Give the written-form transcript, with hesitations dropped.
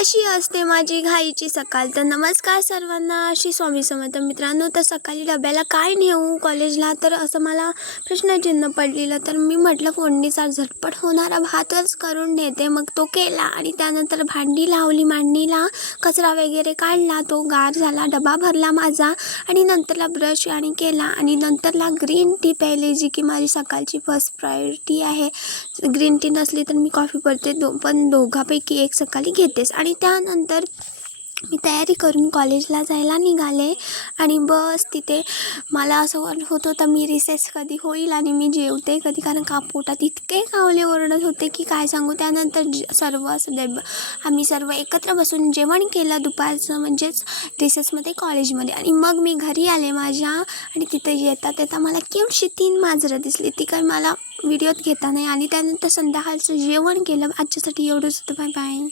अशी असते माझी घाईची सकाळ. तर नमस्कार सर्वांना, श्री स्वामी समर्थ मित्रांनो. तर सकाळी डब्याला काय नेऊ कॉलेजला, तर असं मला प्रश्नचिन्ह पडलेलं. तर मी म्हटलं फोडणीचा झटपट होणारा भातच करून नेते. मग तो केला आणि त्यानंतर भांडी लावली मांडणीला, कचरा वगैरे काढला, तो गार झाला, डबा भरला माझा आणि नंतरला ब्रश आणि केला आणि नंतरला ग्रीन टी प्यायली, जी की माझी सकाळची फर्स्ट प्रायोरिटी आहे. ग्रीन टी नसली तर मी कॉफी करते, पण दोघांपैकी एक सकाळी घेतेच. आणि त्यानंतर मी तयारी करून कॉलेजला जायला निघाले आणि बस तिथे मला असं वाटत होतं तर मी रिसेस कधी होईल आणि मी जेवते कधी, कारण का पोटात इतके कावले ओरडत होते की काय सांगू. त्यानंतर आम्ही सर्व एकत्र बसून जेवण केलं दुपारचं, म्हणजेच रिसेसमध्ये कॉलेजमध्ये. आणि मग मी घरी आले माझ्या, आणि तिथे येता मला क्यूटशी 3 मांजरं दिसली. ती काही मला व्हिडिओत घेता नाही. आणि त्यानंतर संध्याकाळचं जेवण केलं. आजच्यासाठी एवढंच होतं. Bye bye.